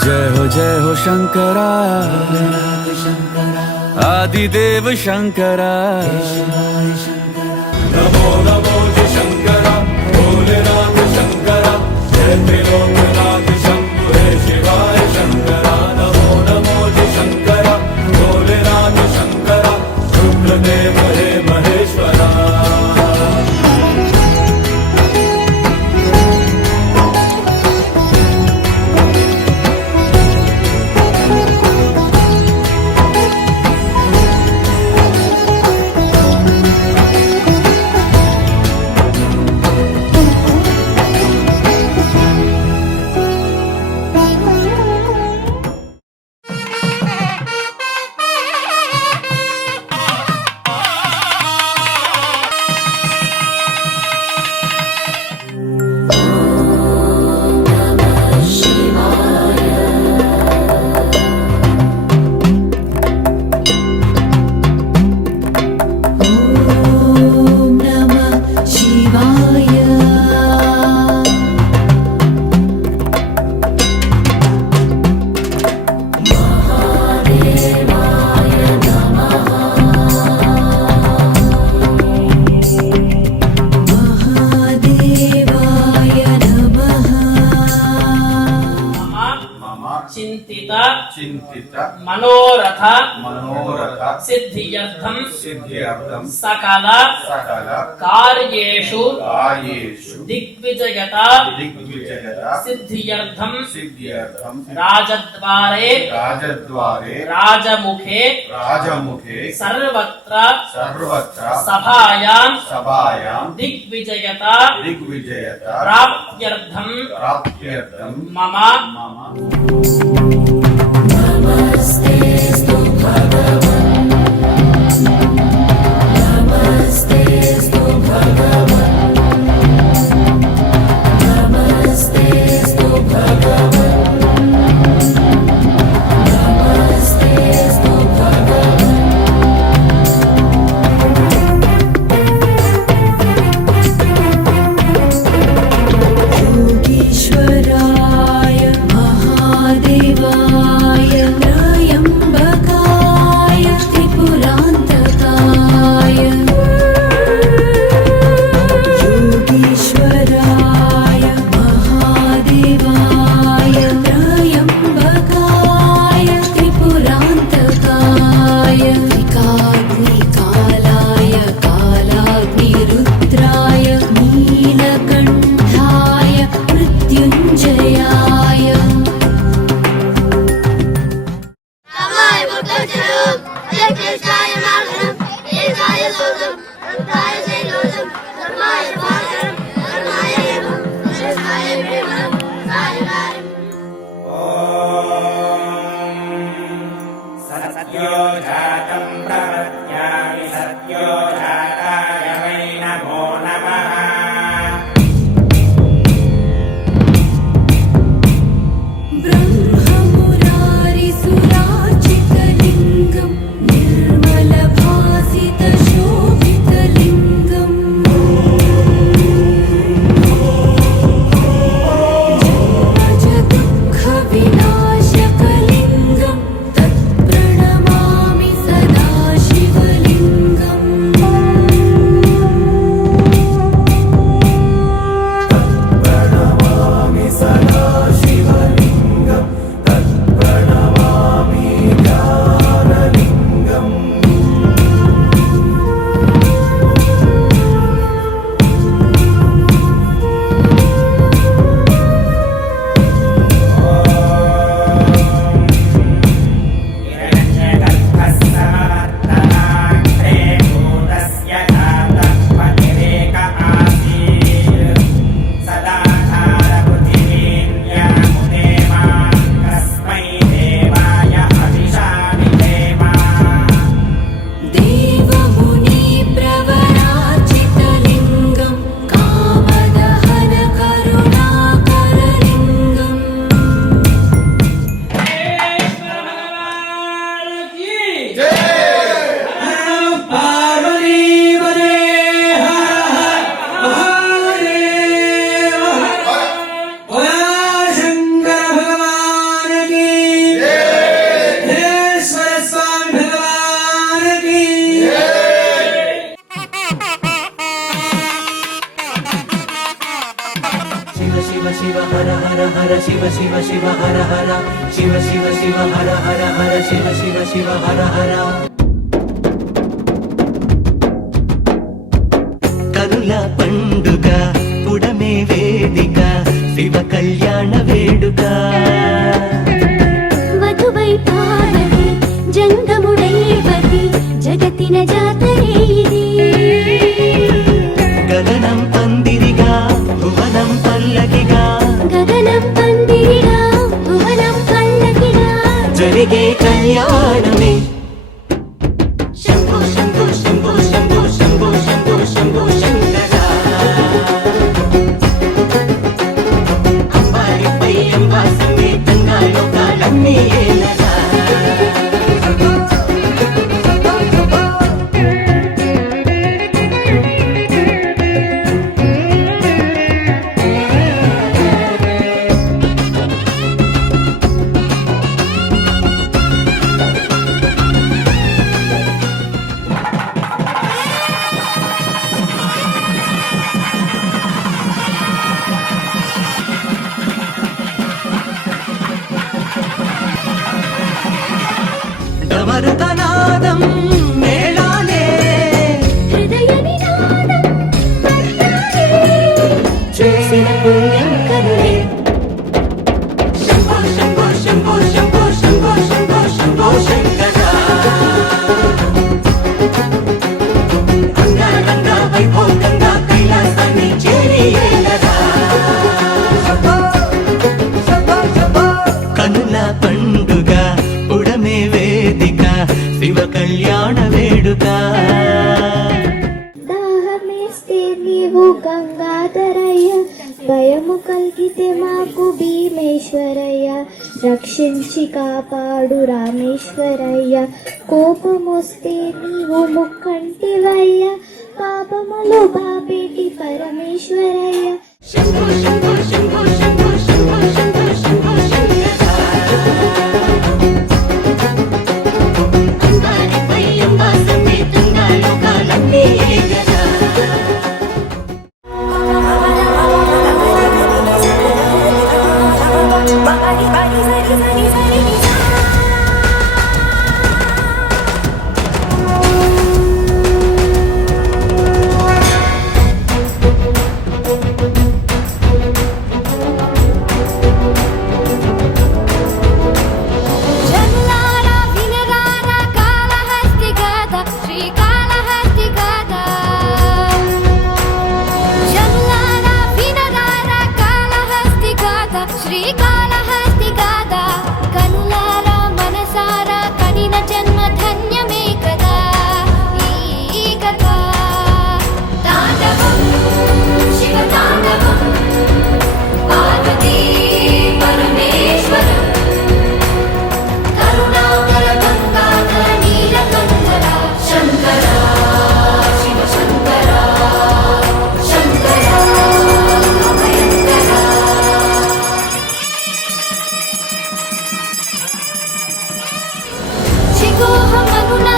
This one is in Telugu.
जय हो शंकरा आदिदेव शंकरा। नमो नमो जय शंकरा भोलेनाथ शंकरा जय त्रिलोकनाथ शंभु हे शिवाय शंकरा। नमो नमो जय शंकरा भोलेनाथ शंकरा रुद्रदेव हे महेश्वरा। चिंतित मनोरथ सिद्ध्यर्थम सकल कार्येषु दिग्विजयता सिद्ध्यर्थम राजद्वारे राजमुखे सर्वत्र सभायां दिग्विजयता प्राप्त्यर्थम मम नमस्तेस्तु भगवन् नमस्तेस्तु भगवन् नमस्तेस्तु भगवन् नमस्तेस्तु भगवन्। योगीश्वराय महादेवाय त्र्यम्बकाय त्रिपुरान्तकाय योगीश्वराय महादेवाय त्र्यम्बकाय त्रिपुरान्तकाय त्रिकाग्निकालाय कालाग्निरुद्राय नीलकण्ठाय मृत्युञ्जयाय सत्यो जातं प्रपद्यामि सत्यो जाताय वै नमो नमः। ब्रह्ममुरारिसुरार्चितलिङ्गं निर्मलभासितशोभितलिङ्गम् जन्मजदुःखविनाशकलिङ्गं तत्प्रणमामि सदा शिवलिङ्गम्। शिव शिव शिव हर हर शिव शिव शिव हर हर हर शिव शिव शिव हर हर కనుల పండుగ పుడమే వేదిక శివ కళ్యాణ వేడుక వధువై పార్వతి జంగముడైవతి జగతిన జాతరే ఇది గగనం పందిరిగా భువనం పల్లకిగా గగనం పందిరిగా భువనం పల్లకిగా జరిగే కళ్యాణమే శంభో శంభో శంభో శంభో శంభో శంభో శంభో శంకర అంబారిపై అంబా సమేతంగా లోకాలన్నీ ఏలగా డమరుకనాదం మేళాలే హృదయ నినాదం పట్టాలే చేసిన పుణ్యం కదులే శంభో శంభో శంభో శంభో శంభో శంభో శంభో శంకర అంగరంగ వైభోగంగా కైలాసాన్ని చేరి ఏలరా కనుల పండుగ ఉడమే వేదిక శివ కళ్యాణ వేడుక దాహమేస్తే నీవు గంగాధరయ్య భయము కలిగితే మాకు భీమేశ్వరయ్య రక్షించి కాపాడు రామేశ్వరయ్య కోపమొస్తే నీవు ముక్కంటివయ్య పాపములు బాపేటి పరమేశ్వరయ్య శంభో శంభో శంభో శంభో శంభో శంభో శంభో శంకర అంబారిపై అంబా సమేతంగా లోకాలన్నీ ఏలగా జనులారా వినరారా కాళహస్తి గాథ శ్రీకాళహస్తి గాథ జనులారా వినరారా కాళహస్తి గాథ శ్రీకాళహస్తి గాథ కనులారా మనసారా కనిన జన్మ ధన్యమే కదా ఈ కథ తాండవం శివ తాండవం పార్వతీ పరమేశ్వరం కరుణాకర గంగాధర నీలకంఠర శంకర శివ శంకర శంకర అభయంకర చిగోహమనున